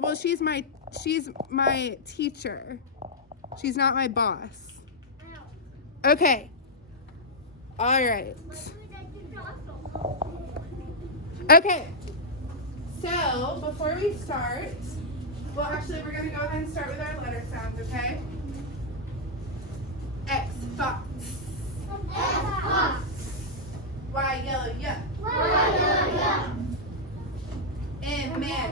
well, she's my teacher. She's not my boss. Okay. All right. Okay. So, before we start, well, actually, we're going to go ahead and start with our letter sounds, okay? X, fox. X, fox. Y, yellow, yeah. Y, yellow, yeah. M, man,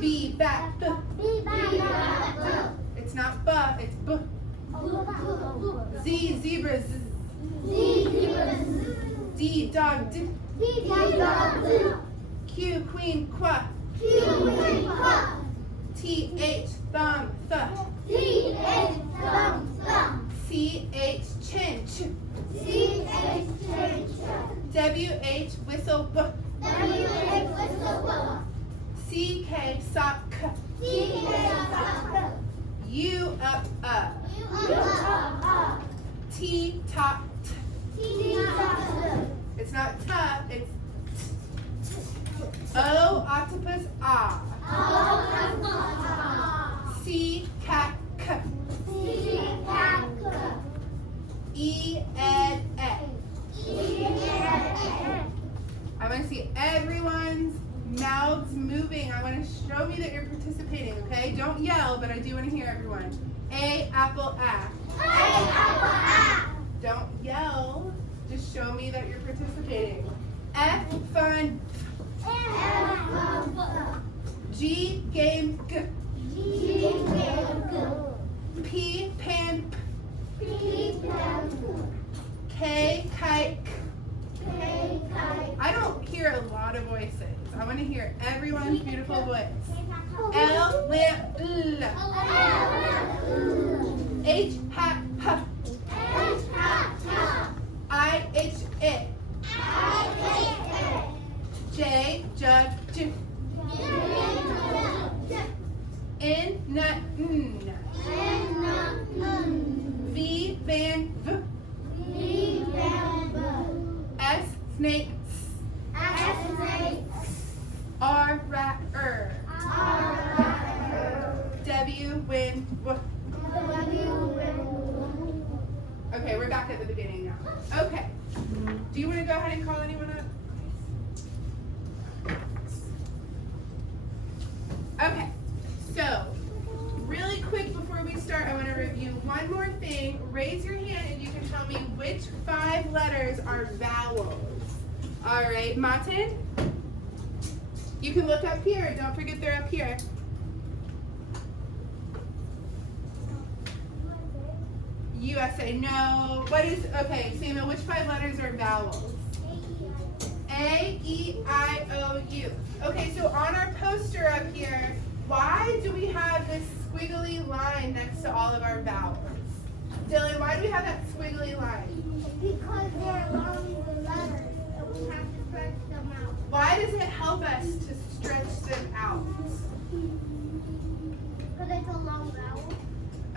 B, bat, b. B, bat, It's not buh, it's b. Z, zebra, z. D, dog, d. Q, queen, qua. T, H, thumb, th. C, H, chin, ch. W, H, whistle, b. C, K, sock, k. U, up, T, top, t. It's not t, it's t. O, octopus, ah. C, cat, k. E, ed, e. I want to see everyone's mouths moving. I want to show me that you're participating, okay? Don't yell, but I do want to hear everyone. A, apple, a. Don't yell. Just show me that you're participating. F, fun. G, game, g. P, pan, p. K, kite, k. I don't hear a lot of voices. I want to hear everyone's beautiful voice. L, lamp, l. H, hat, h. I, H, it. J, jug, j. N, nut, n. V, van, v. S, snake, s. R, rat, W, win, w. Okay, we're back at the beginning now. Okay. Do you want to go ahead and call anyone up? Okay. So, really quick before we start, I want to review one more thing. Raise your hand and you can tell me which 5 letters are vowels. All right, Martin? You can look up here. Don't forget they're up here. USA, no. What is, okay, Samuel, which 5 letters are vowels? A, E, I, O, U. Okay, so on our poster up here, why do we have this squiggly line next to all of our vowels? Dylan, why do we have that squiggly line? Because they're long letters, so we have to stretch them out. Why does it help us to stretch them out? Because it's a long vowel.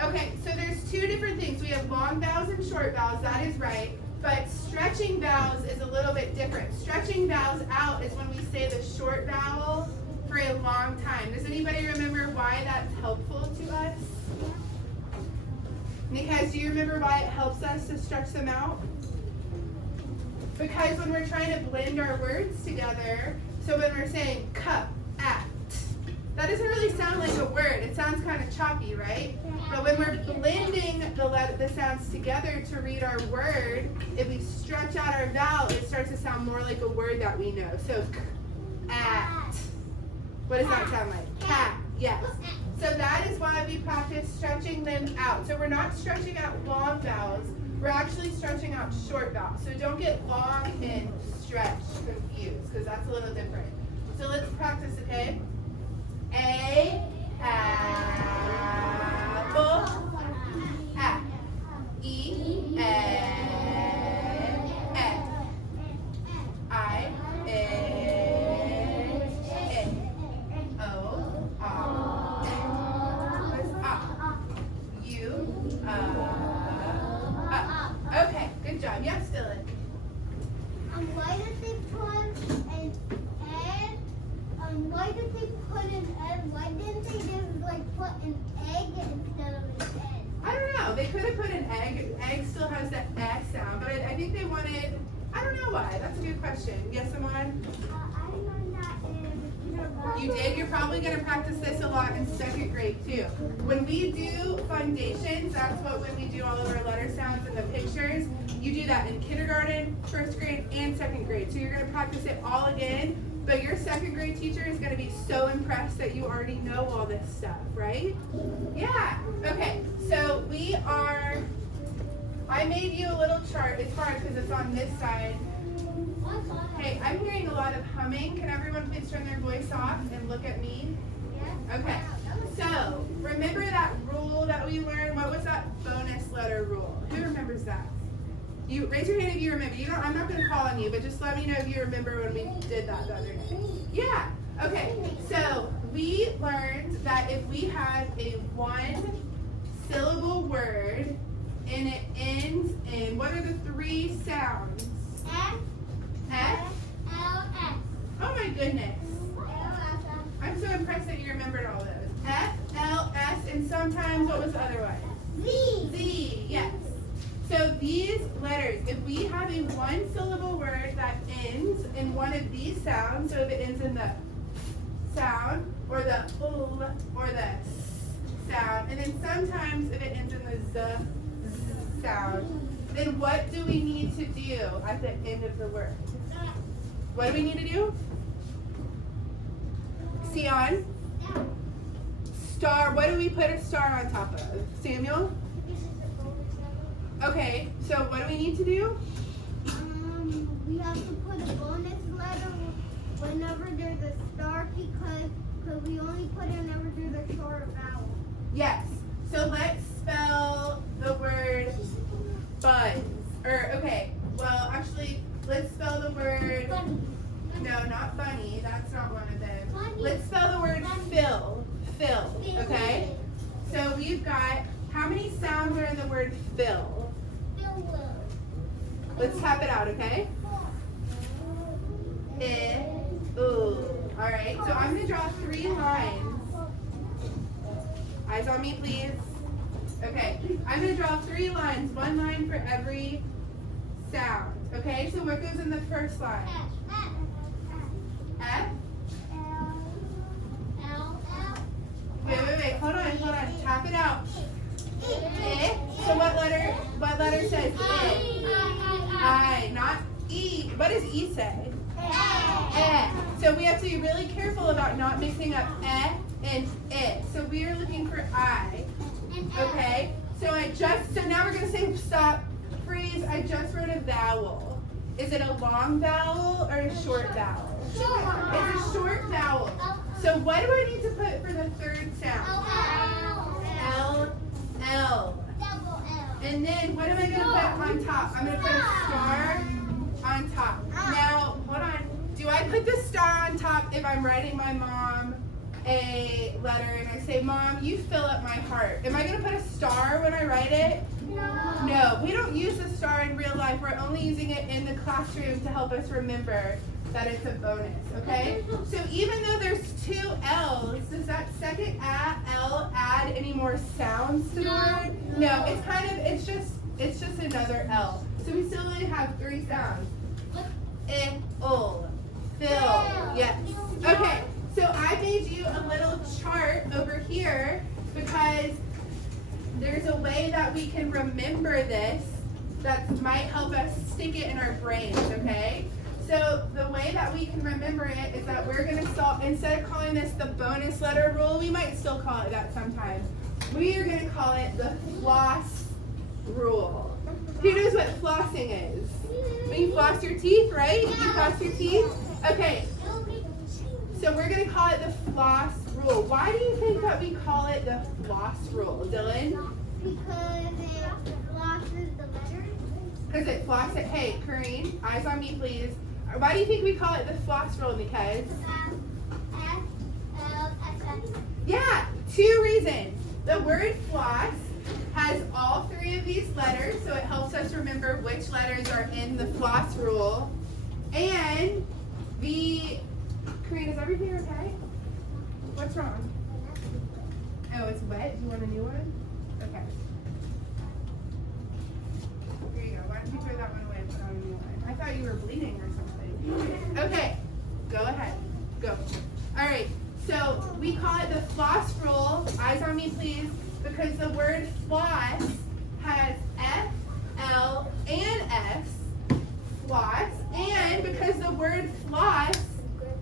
Okay, so there's 2 different things. We have long vowels and short vowels, that is right. But stretching vowels is a little bit different. Stretching vowels out is when we say the short vowel for a long time. Does anybody remember why that's helpful to us? Nikaz, do you remember why it helps us to stretch them out? Because when we're trying to blend our words together, so when we're saying cup, at, that doesn't really sound like a word. It sounds kind of choppy, right? But when we're blending the sounds together to read our word, if we stretch out our vowel, it starts to sound more like a word that we know. So, at. What does that sound like? Cat. Yes. So that is why we practice stretching them out. So we're not stretching out long vowels. We're actually stretching out short vowels. So don't get long and stretch confused, because that's a little different. So let's practice, okay? A, apple, A. E, N, N. I, N, N. O, R. U, Okay, good job. Yes, Dylan. Why does they put an A why did they put an egg? Why didn't they just like put an egg instead of an egg? I don't know. They could have put an egg. Egg still has the S sound, but I think they wanted, I don't know why. That's a good question. Yes, Amon? I learned that in kindergarten. You did? You're probably going to practice this a lot in 2nd grade too. When we do foundations, that's what when we do all of our letter sounds and the pictures, you do that in kindergarten, 1st grade, and 2nd grade. So you're going to practice it all again, but your 2nd grade teacher is going to be so impressed that you already know all this stuff, right? Yeah. Okay, so I made you a little chart. It's hard because it's on this side. Hey, I'm hearing a lot of humming. Can everyone please turn their voice off and look at me? Okay, so remember that rule that we learned? What was that bonus letter rule? Who remembers that? You raise your hand if you remember. I'm not going to call on you, but just let me know if you remember when we did that the other day. Yeah. Okay. So we learned that if we have a 1-syllable word and it ends in, what are the 3 sounds? F, F. L, S. Oh my goodness. L, S. I'm so impressed that you remembered all those. F, L, S, and sometimes what was the other one? V. Z, yes. So these letters, if we have a 1-syllable word that ends in one of these sounds, so if it ends in the sound, or the or the s sound, and then sometimes if it ends in the z sound, then what do we need to do at the end of the word? What do we need to do? Sion? Star, what do we put a star on top of? Samuel? Okay, so what do we need to do? We have to put a bonus letter whenever there's a star because we only put it whenever there's a short vowel. Yes. So let's spell the word buzz. Okay, well actually, let's spell the word, no, not bunny, that's not one of them. Let's spell the word fill. Fill, okay? So we've got, how many sounds are in the word fill? Let's tap it out, okay? Ooh. All right, so I'm gonna draw 3 lines. Eyes on me, please. Okay, I'm gonna draw 3 lines, 1 line for every sound. Okay, so what goes in the first line? F? Wait, hold on, tap it out. I. So what letter says I, not E. What does E say? So we have to be really careful about not mixing up and it. So we are looking for I. Okay? So now we're gonna say stop, freeze. I just wrote a vowel. Is it a long vowel or a short vowel? It's a short vowel. So what do I need to put for the 3rd sound? L. And then what am I gonna put on top? I'm gonna put a star on top. Now, hold on. Do I put the star on top if I'm writing my mom a letter and I say, Mom, you fill up my heart? Am I gonna put a star when I write it? No, we don't use the star in real life. We're only using it in the classroom to help us remember that it's a bonus, okay? So even though there's 2 L's, does that second L add any more sounds to the word? No, it's just another L. So we still only have 3 sounds. Fill, yes. Okay, so I made you a little chart over here because there's a way that we can remember this that might help us stick it in our brains, okay? So the way that we can remember it is that we're going to instead of calling this the bonus letter rule, we might still call it that sometimes. We are going to call it the floss rule. Who knows what flossing is? When you floss your teeth, right? You floss your teeth? Okay, so we're going to call it the floss rule. Why do you think that we call it the floss rule, Dylan? Because it flosses the letters. Because it flosses it. Hey, Kareen, eyes on me, please. Why do you think we call it the floss rule? Because? Yeah, 2 reasons. The word floss has all 3 of these letters, so it helps us remember which letters are in the floss rule. And Kareen, is everything okay? What's wrong? Oh, it's wet? Do you want a new one? Okay. Here you go. Why don't you throw that one away and put on a new one? I thought you were bleeding or something. Okay. Go ahead. Go. All right. So we call it the floss rule. Eyes on me, please. Because the word floss has F, L, and S. Floss. And because the word floss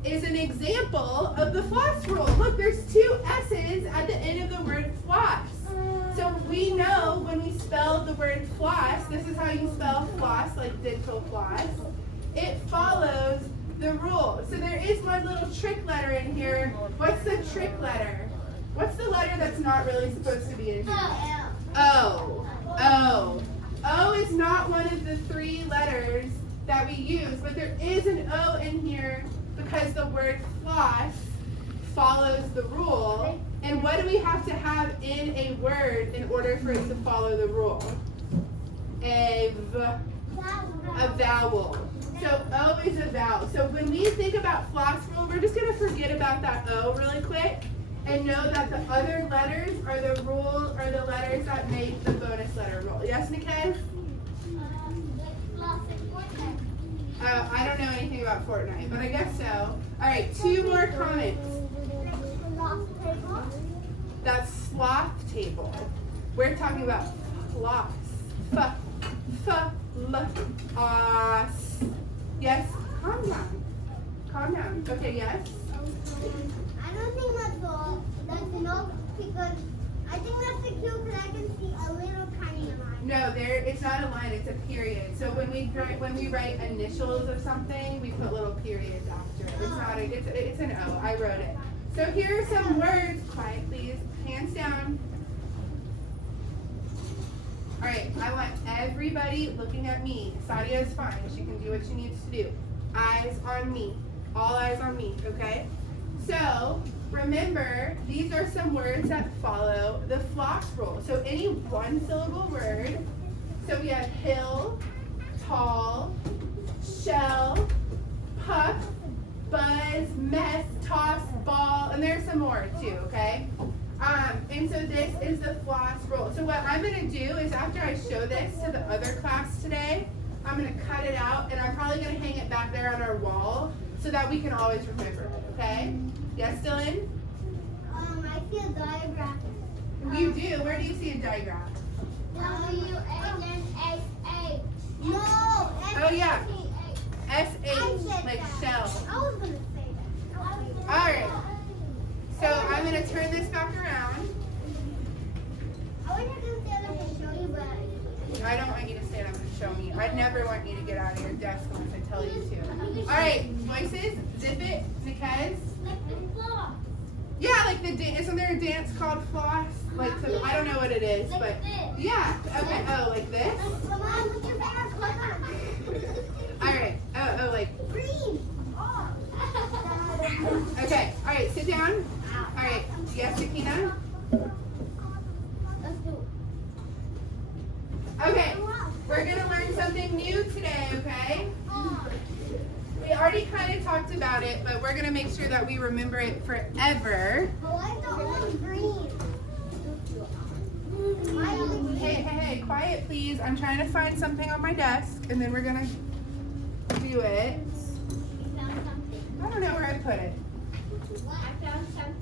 is an example of the floss rule. Look, there's two S's at the end of the word floss. So we know when we spell the word floss, this is how you spell floss, like dental floss. It follows the rule. So there is one little trick letter in here. What's the trick letter? What's the letter that's not really supposed to be in here? O. O. O is not one of the three letters that we use, but there is an O in here because the word floss follows the rule. And what do we have to have in a word in order for it to follow the rule? A vowel. So O is a vowel. So when we think about floss rule, we're just going to forget about that O really quick and know that the other letters are the rule or the letters that make the bonus letter rule. Yes, Nikez? I don't know anything about Fortnite, but I guess so. All right, two more comments. That's sloth table. We're talking about floss. F-l-os. Yes? Calm down. Calm down. Okay, yes? I don't think that's all. That's enough because I think that's the cue because I can see a little tiny line. No, it's not a line, it's a period. So when we write initials of something, we put little periods after it. It's not it's an O. I wrote it. So here are some words. Quiet, please. Hands down. All right, I want everybody looking at me. Sadia is fine. She can do what she needs to do. Eyes on me. All eyes on me, okay? So remember, these are some words that follow the floss rule. So any one syllable word. So we have hill, tall, shell, puff, buzz, mess, toss, ball, and there's some more too, okay? And so this is the floss rule. So what I'm going to do is after I show this to the other class today, I'm going to cut it out and I'm probably going to hang it back there on our wall so that we can always remember it, okay? Yes, Dylan? I see a diagram. You do? Where do you see a diagram? W-A-N-S-A. No! Oh, yeah. S-H, like shell. I was going to say that. All right. So I'm going to turn this back around. I wish I could stand up and show you, but I don't want you to stand up and show me. I'd never want you to get out of your desk unless I tell you to. All right, voices, zip it, Nikez. Yeah, like isn't there a dance called floss? Like, so, I don't know what it is, but yeah. Okay, oh, like this? Come on, put your finger closer. All right, oh, like, Green. okay, all right, sit down. All right, yes, Sakina? Let's do it. Okay, we're going to learn something new today, okay? We already kind of talked about it, but we're going to make sure that we remember it forever. But why is the one green? Hey, quiet please. I'm trying to find something on my desk, and then we're going to do it. I don't know where I put it. I found something.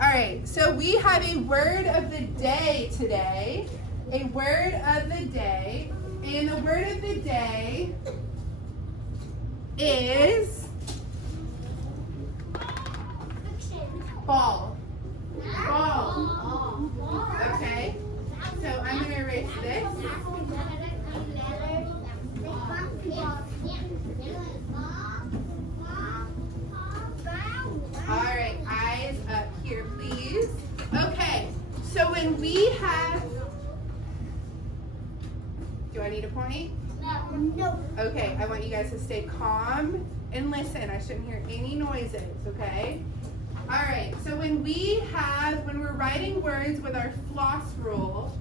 All right, so we have a word of the day today. A word of the day. And the word of the day is ball. Ball. Okay, so I'm going to erase this. All right, eyes up here, please. Okay, so when we have, do I need a point? No. Okay, I want you guys to stay calm and listen. I shouldn't hear any noises, okay? All right, so when we're writing words with our floss rule,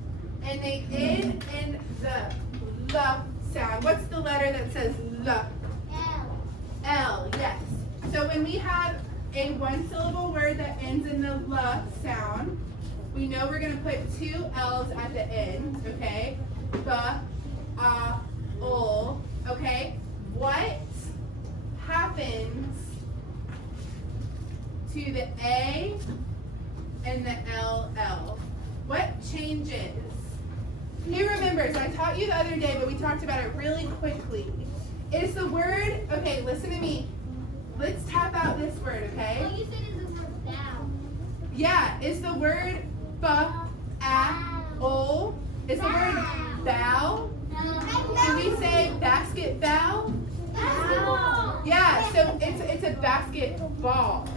and they end in the sound, what's the letter that says L? L, yes. So when we have a one-syllable word that ends in the L sound. We know we're going to put two L's at the end, okay? Ol, okay? What happens to the A and the LL? What changes? Who remembers? I taught you the other day, but we talked about it really quickly. Is the word, okay, listen to me. Let's tap out this word, okay? Well, you said it's the word down. Yeah, is the word ol? Is the word bow? Can we say basketball? Basketball. Yeah, so it's a basketball.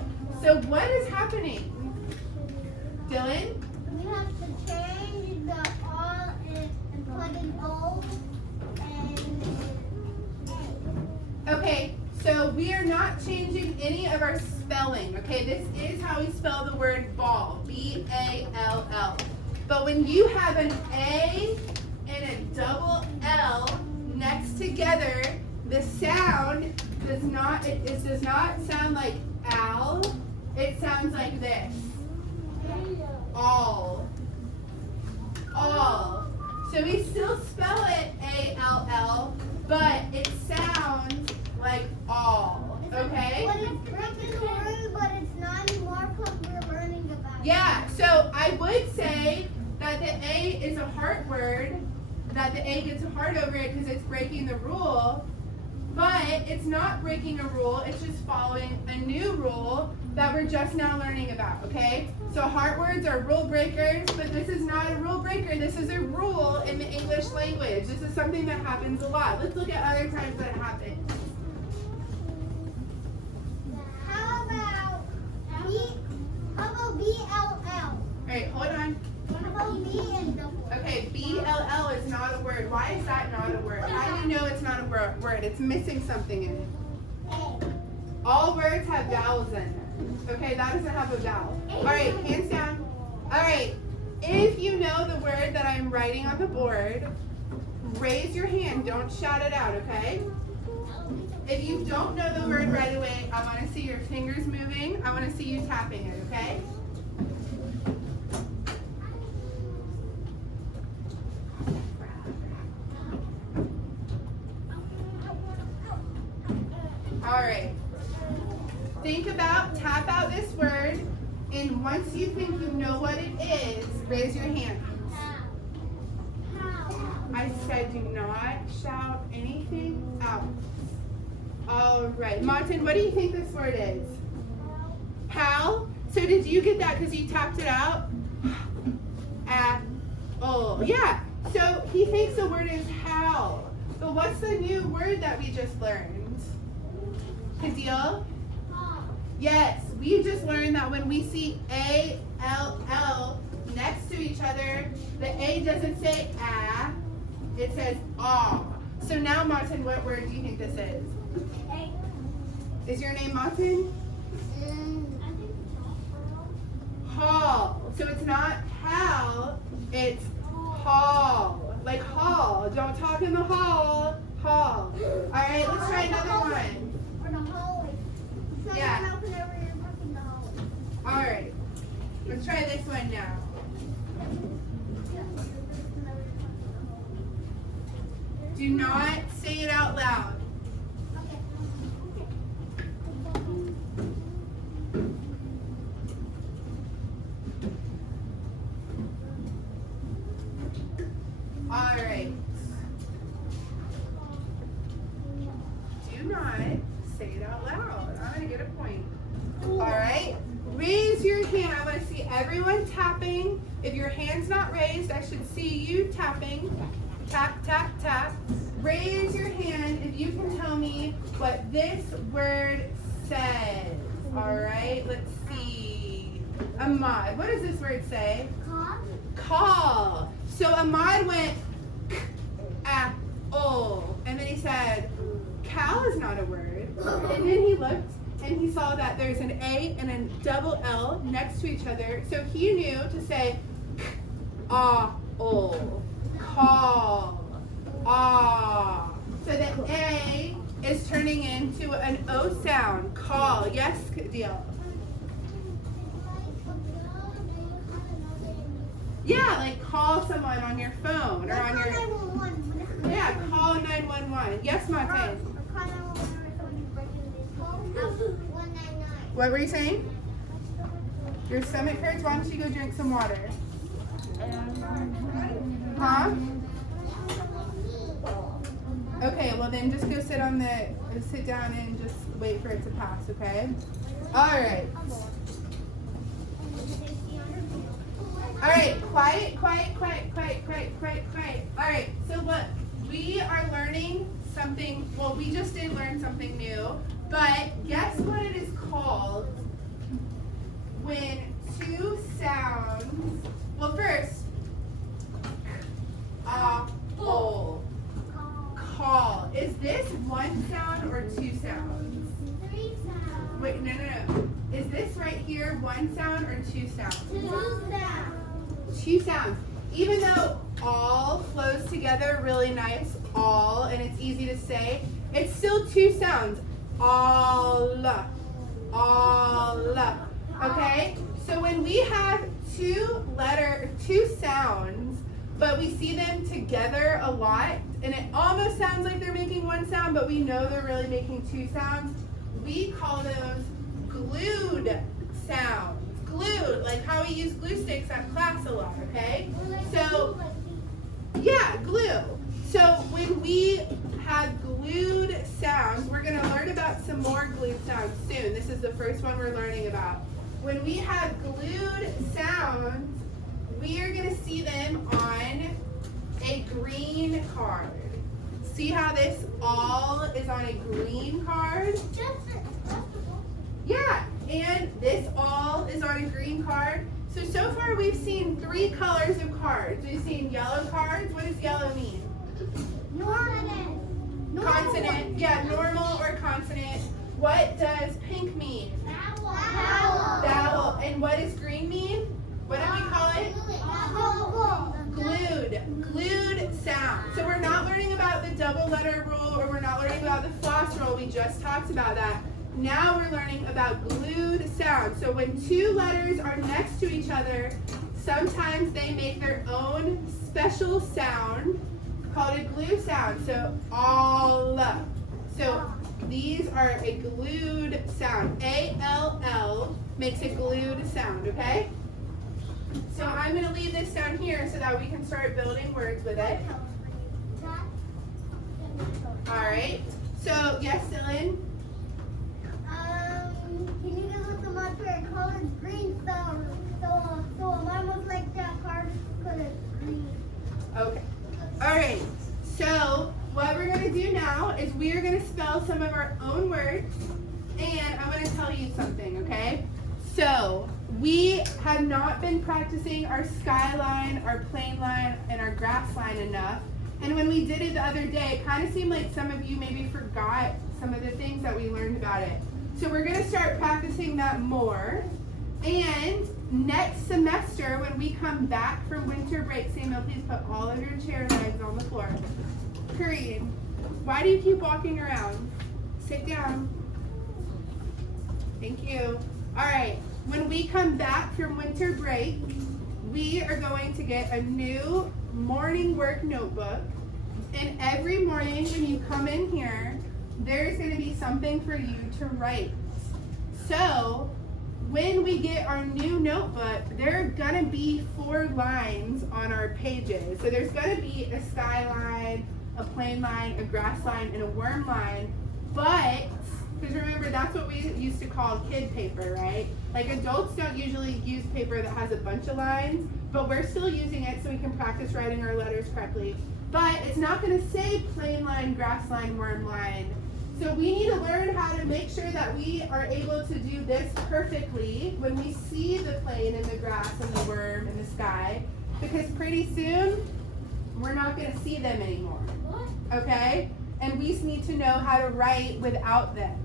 So what is happening? Dylan? We have to change the all and put an O and Okay, so we are not changing any of our spelling, okay? This is how we spell the word ball, B-A-L-L. But when you have an A and a double L next together, the sound does not, it does not sound like owl, it sounds like this. All. All. So we still spell it A-L-L, but it sounds like all. Okay? But it's breaking the word, but it's not anymore because we're learning about it. Yeah, so I would say that the A is a heart word, that the A gets a heart over it because it's breaking the rule, but it's not breaking a rule, it's just following a new rule that we're just now learning about, okay? So heart words are rule breakers, but this is not a rule breaker, this is a rule in the English language. This is something that happens a lot. Let's look at other times that it happens. How about B-L-L? Alright, hold on. How about B and double? Okay, B-L-L is not a word. Why is that not a word? How do you know it's not a word? It's missing something in it. All words have vowels in them. Okay, that doesn't have a vowel. Alright, hands down. Alright, if you know the word that I'm writing on the board, raise your hand. Don't shout it out, okay? If you don't know the word right away, I want to see your fingers moving. I want to see you tapping it, okay? Alright. Think about, tap out this word, and once you think you know what it is, raise your hand. I said do not shout anything out. Alright. Martin, what do you think this word is? How? So did you get that because you tapped it out? Oh, yeah. So he thinks the word is how. But what's the new word that we just learned? Kazil? Yes, we just learned that when we see A-L-L next to each other, the A doesn't say ah, it says ah. So now, Martin, what word do you think this is? Is your name Martin? Hall. So it's not hal, it's hall. Like hall. Don't talk in the hall. Hall. Alright, let's try another one. Yeah. Alright. Let's try this one now. Do not say it out loud. Alright. Do not say it out loud. I'm going to get a point. Alright. Raise your hand. I want to see everyone tapping. If your hand's not raised, I should see you tapping. Tap, tap, tap. Raise your hand if you can tell me what this word says. Alright, let's see. Ahmad, what does this word say? Call. So Ahmad went k-a-ol. And then he said, cow is not a word. And then he looked and he saw that there's an A and a double L next to each other. So he knew to say k-a-ol. Call. Ah. So the A is turning into an O sound. Call. Yes, Deal. someone on your phone or on your... 911. Yeah, call 911. Yes, Monte. Call 911 when somebody's breaking this. Call 199. What were you saying? Your stomach hurts? Why don't you go drink some water? Huh? Okay, well then just go sit down and just wait for it to pass, okay? Alright. Alright, quiet. Alright, so look, we are learning something, well, we just did learn something new, but guess what it is called when two sounds, well first, apple, call. Is this one sound or two sounds? 3 sounds. Wait, no. Is this right here one sound or two sounds? 2 sounds. Two sounds. Even though all flows together really nice, all, and it's easy to say, it's still two sounds. All. Okay? So when we have two sounds, but we see them together a lot, and it almost sounds like they're making one sound, but we know they're really making two sounds, we call those glued sounds. Glued, like how we use glue sticks at class a lot, okay? So, yeah, glue. So when we have glued sounds, we're going to learn about some more glued sounds soon. This is the first one we're learning about. When we have glued sounds, we are going to see them on a green card. See how this all is on a green card? Yeah, and this all is on a green card. So far we've seen 3 colors of cards. We've seen yellow cards. What does yellow mean? Normal. Consonant. Yeah, normal or consonant. What does pink mean? Vowel. And what does green mean? What do we call it? Glued sound. So we're not learning about the double letter rule, or we're not learning about the floss rule. We just talked about that. Now we're learning about glued sound. So when two letters are next to each other, sometimes they make their own special sound called a glue sound. So all. So these are a glued sound. A-L-L makes a glued sound, okay? So I'm going to leave this down here so that we can start building words with it. All right. So, yes, Dylan? Can you give us some other colors? Green sound. So almost like that card color green. Okay. All right. So what we're going to do now is we are going to spell some of our own words, and I'm going to tell you something, okay? So we have not been practicing our skyline, our plane line, and our grass line enough. And when we did it the other day, it kind of seemed like some of you maybe forgot some of the things that we learned about it. So we're going to start practicing that more. And next semester, when we come back from winter break, Samuel, please put all of your chair legs on the floor. Kareem, why do you keep walking around? Sit down. Thank you. All right. When we come back from winter break, we are going to get a new morning work notebook. And every morning when you come in here, there's going to be something for you to write. So when we get our new notebook, there are going to be 4 lines on our pages. So there's going to be a skyline, a plane line, a grass line, and a worm line. But, because remember, that's what we used to call kid paper, right? Like adults don't usually use paper that has a bunch of lines, but we're still using it so we can practice writing our letters correctly. But it's not going to say plane line, grass line, worm line. So we need to learn how to make sure that we are able to do this perfectly when we see the plane and the grass and the worm and the sky, because pretty soon we're not going to see them anymore. Okay? And we need to know how to write without them.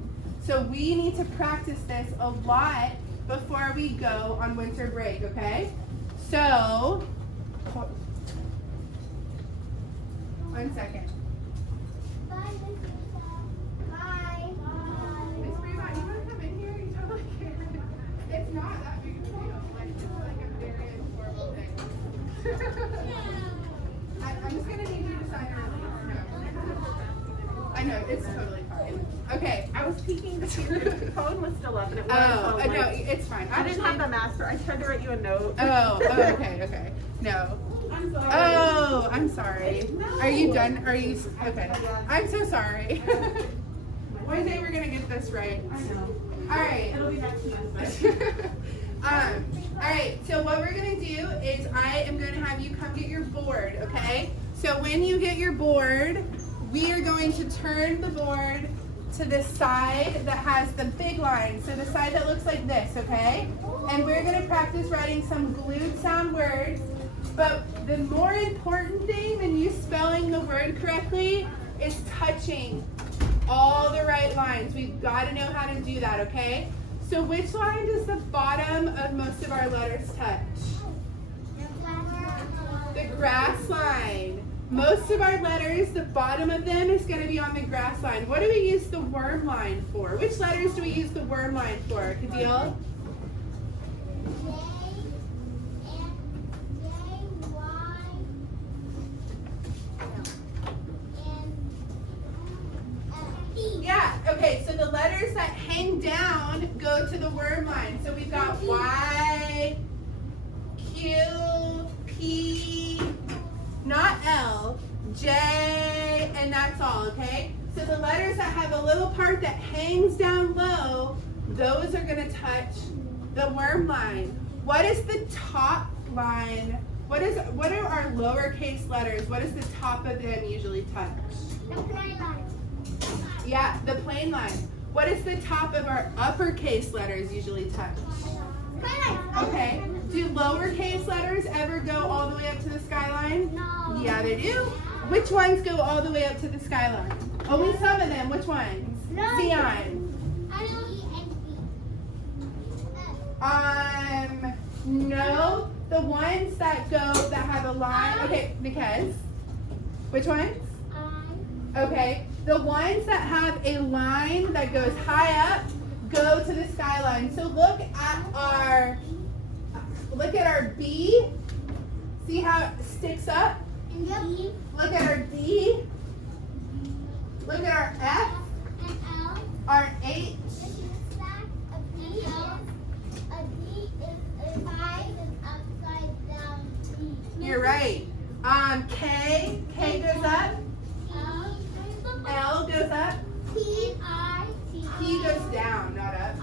So we need to practice this a lot before we go on winter break, okay? So, 1 second. Bye, Miss Lisa. Bye. Miss Fremont, you want to come in here? You totally can. It's not that big of a deal. Like, it's like a very horrible thing. I'm just gonna need you to sign a release. No. I know, it's totally fine. Okay. I was peeking to see if the phone was still up and it was. Oh, so, no, like, it's fine. I didn't have the master. I tried to write you a note. Oh, okay. No. I'm sorry. Oh, I'm sorry. Are you done? Are you, okay. I'm so sorry. One day we're gonna get this right. I know. All right. It'll be next semester. All right, so what we're gonna do is I am gonna have you come get your board, okay? So when you get your board, we are going to turn the board to the side that has the big line, so the side that looks like this, okay? And we're gonna practice writing some glued sound words, but the more important thing than you spelling the word correctly is touching all the right lines. We've gotta know how to do that, okay? So which line does the bottom of most of our letters touch? The grass line. Most of our letters, the bottom of them is going to be on the grass line. What do we use the worm line for? Which letters do we use the worm line for? Kadil? Yeah, okay, so the letters that hang down go to the worm line. So we've got Y, Q, P, not L, J, and that's all, okay? So the letters that have a little part that hangs down low, those are gonna touch the worm line. What is the top line? What are our lowercase letters? What does the top of them usually touch? Yeah, the plain line. What does the top of our uppercase letters usually touch? Okay. Do lowercase letters ever go all the way up to the skyline? No. Yeah, they do. Which ones go all the way up to the skyline? Only some of them. Which ones? No. Xeon. No. The ones that have a line. Okay, Nikez. Which ones? Okay. The ones that have a line that goes high up go to the skyline. So look at our B. See how it sticks up? Look at our D. Look at our F, our H. You're right. K goes up. L goes up. P goes down, not up.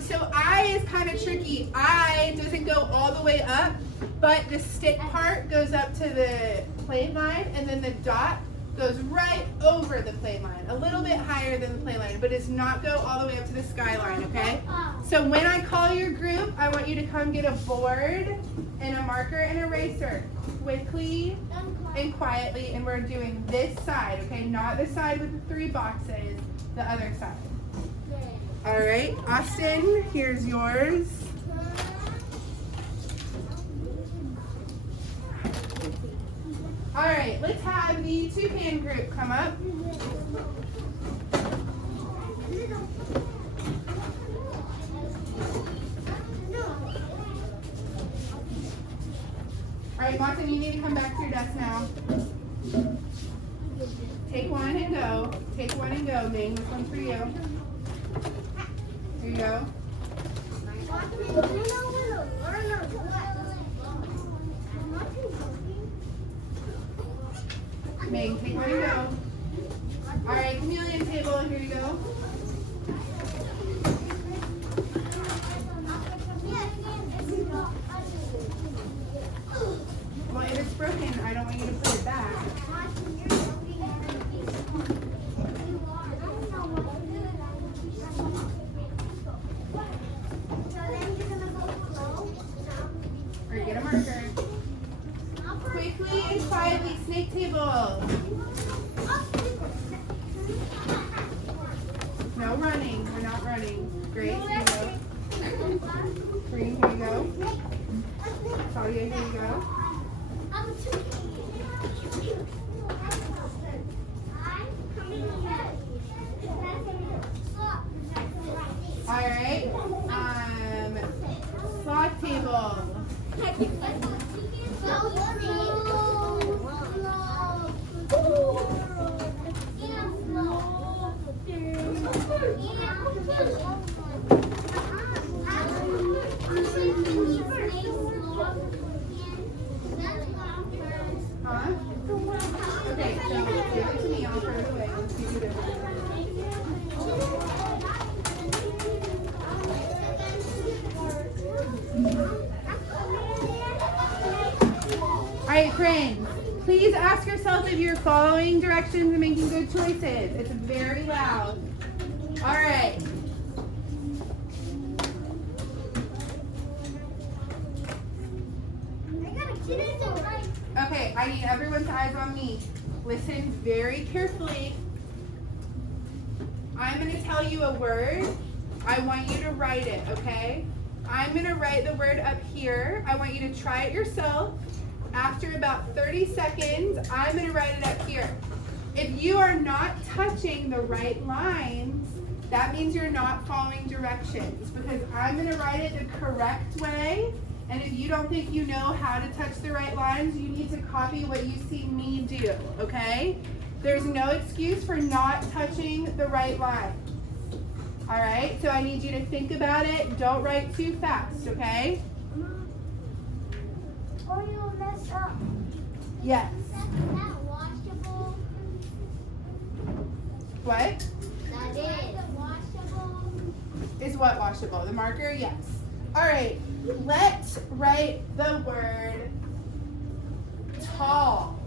So I is kind of tricky. I doesn't go all the way up, but the stick part goes up to the plane line, and then the dot goes right over the plane line, a little bit higher than the plane line, but does not go all the way up to the skyline, okay? So when I call your group, I want you to come get a board and a marker and eraser, quickly and quietly, and we're doing this side, okay? Not the side with the 3 boxes, the other side. All right, Austin, here's yours. All right, let's have the toucan group come up. All right, Martin, you need to come back to your desk now. Take one and go. Take one and go, Ming. This one's for you. Here you go. Ming, take one and go. All right, chameleon table, here you go. Well, if it's broken, I don't want you to put it back. Or get a marker. Quickly and quietly, snake table. No running, we're not running. Grace, here you go. Green, here you go. Claudia, here you go. All right. Sloth table. friends, please ask yourself if you're following directions and making good choices. It's very loud. All right. Okay, I need everyone's eyes on me. Listen very carefully. I'm going to tell you a word. I want you to write it, okay? I'm going to write the word up here. I want you to try it yourself. After about 30 seconds, I'm going to write it up here. If you are not touching the right lines, that means you're not following directions, because I'm going to write it the correct way. And if you don't think you know how to touch the right lines, you need to copy what you see me do, okay? There's no excuse for not touching the right lines. All right, so I need you to think about it. Don't write too fast, okay? Or you'll mess up. Yes. Is that washable? What? That is. Washable? Is what washable? The marker? Yes. All right, let's write the word tall.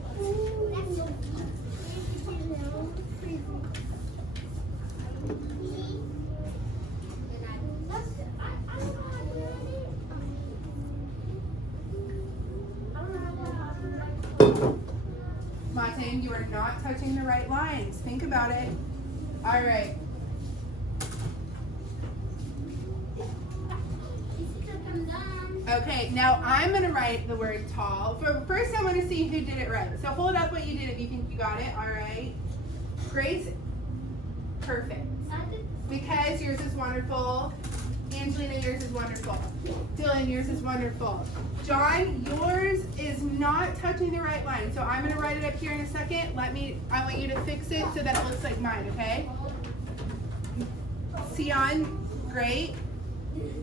Martin, you are not touching the right lines. Think about it. All right. Okay, now I'm going to write the word tall. First, I want to see who did it right. So hold up what you did if you think you got it. All right. Grace, perfect. Because yours is wonderful. Angelina, yours is wonderful. Dylan, yours is wonderful. John, yours is not touching the right line. So I'm going to write it up here in a second. I want you to fix it so that it looks like mine, okay? Sion, great.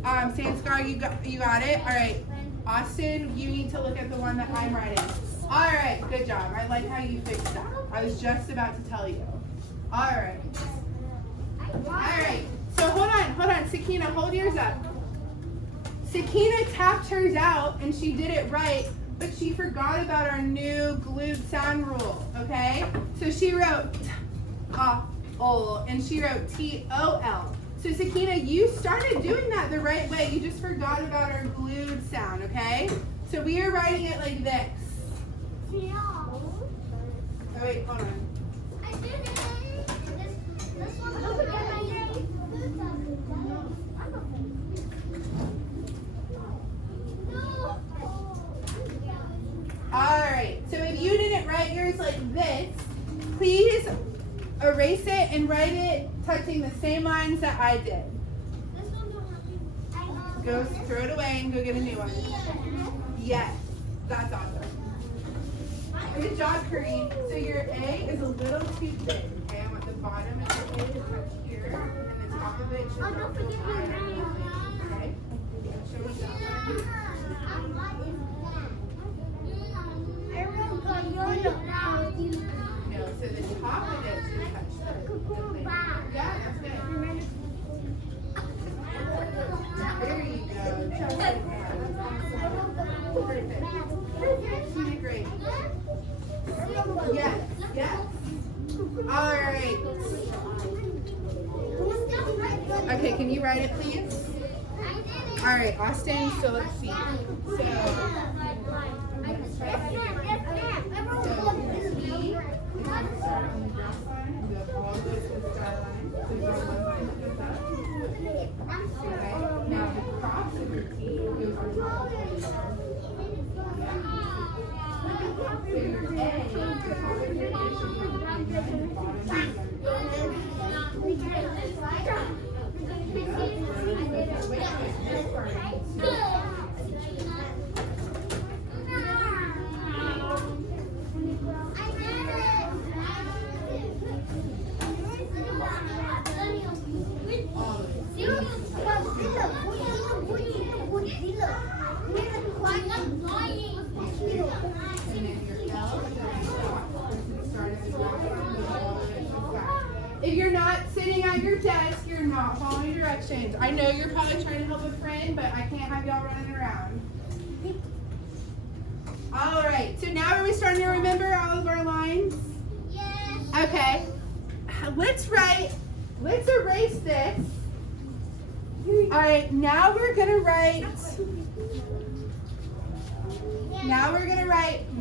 Sanskar, you got it? All right. Austin, you need to look at the one that I'm writing. All right, good job. I like how you fixed that. I was just about to tell you. All right. All right. So hold on. Sakina, hold yours up. Sakina tapped hers out and she did it right, but she forgot about our new glued sound rule, okay? So she wrote T-O-L and she wrote T-O-L. So Sakina, you started doing that the right way. You just forgot about our glued sound, okay? So we are writing it like this. Oh wait, hold on. I did it. This one over there. Alright, so if you didn't write yours like this, please erase it and write it touching the same lines that I did. Go throw it away and go get a new one. Yes, that's awesome. Good job, Kareem. So your A is a little too big. Okay, I want the bottom of your A to touch here, and the top of it should touch don't forget my name. Okay? Show me that one. No, so the top of it should touch the yeah, that's good. There you go. Just like that. Perfect. You did great. Yes, yes. All right. Okay, can you write it, please? All right, Austin, so let's see. Now the cross of your T goes on top. So your A, the top of your A should be on the bottom. If you're not sitting at your desk, you're not following directions. I know you're probably trying to help a friend, but I can't have y'all running around. All right, so now are we starting to remember all of our lines? Yes. Okay, let's erase this. All right, now we're gonna write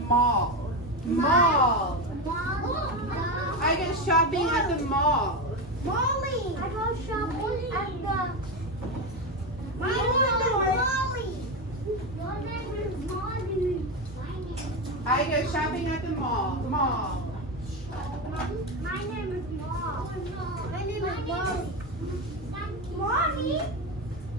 mall. Mall. I go shopping at the mall. Molly. I go shopping at the. My name is Molly. Your name is Molly. I go shopping at the mall. Mall. My name is Mom. My name is Molly. Mommy.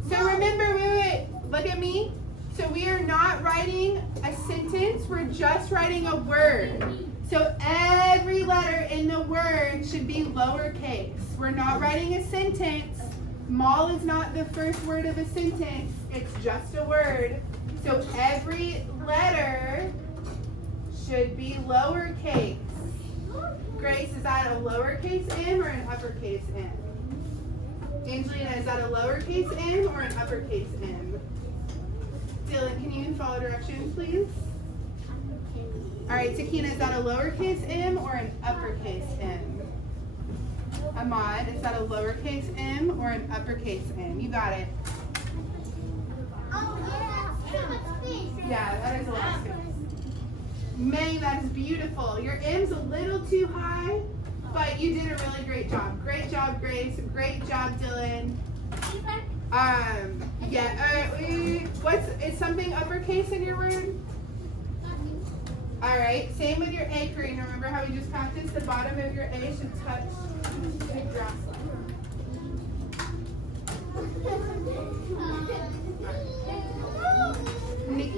So remember, wait, look at me. So we are not writing a sentence, we're just writing a word. So every letter in the word should be lowercase. We're not writing a sentence. Mall is not the first word of a sentence, it's just a word. So every letter should be lowercase. Grace, is that a lowercase m or an uppercase m? Angelina, is that a lowercase m or an uppercase m? Dylan, can you follow directions, please? All right, Sakina, is that a lowercase m or an uppercase m? Ahmad, is that a lowercase m or an uppercase m? You got it. Oh, yeah. Yeah, that is a lot of space. May, that is beautiful. Your m's a little too high, but you did a really great job. Great job, Grace. Great job, Dylan. Is something uppercase in your word? All right, same with your A, Karina. Remember how we just practiced? The bottom of your A should touch the grass line.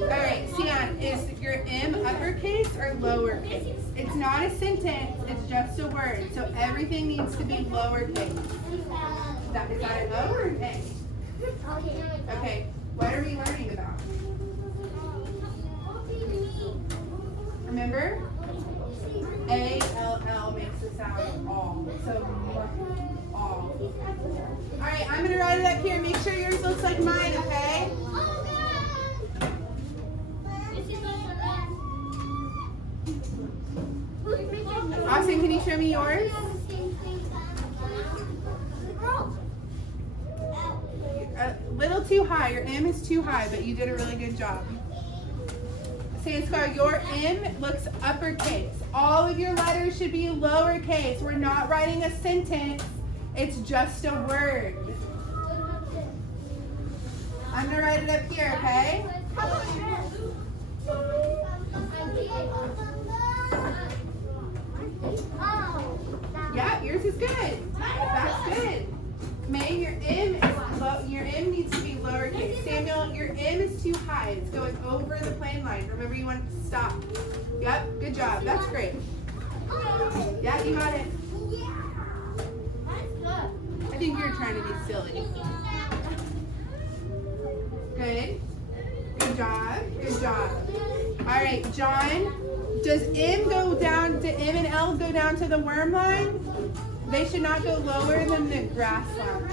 All right, Sian, is your M uppercase or lowercase? It's not a sentence, it's just a word. So everything needs to be lowercase. Is that an O or an A? Okay, what are we learning about? Remember? A-L-L makes the sound all. So, all. All right, I'm going to write it up here. Make sure yours looks like mine, okay? Austin, can you show me yours? A little too high. Your M is too high, but you did a really good job. Sanskar, your M looks uppercase. All of your letters should be lowercase. We're not writing a sentence. It's just a word. I'm going to write it up here, okay? Yeah, yours is good. That's good. May, your M needs to be lowercase. Samuel, your M is too high. It's going over the plane line. Remember, you want it to stop. Yep, good job. That's great. Yeah, you got it. I think you're trying to be silly. Good. Good job. Good job. All right, John. Does M and L go down to the worm line? They should not go lower than the grass line.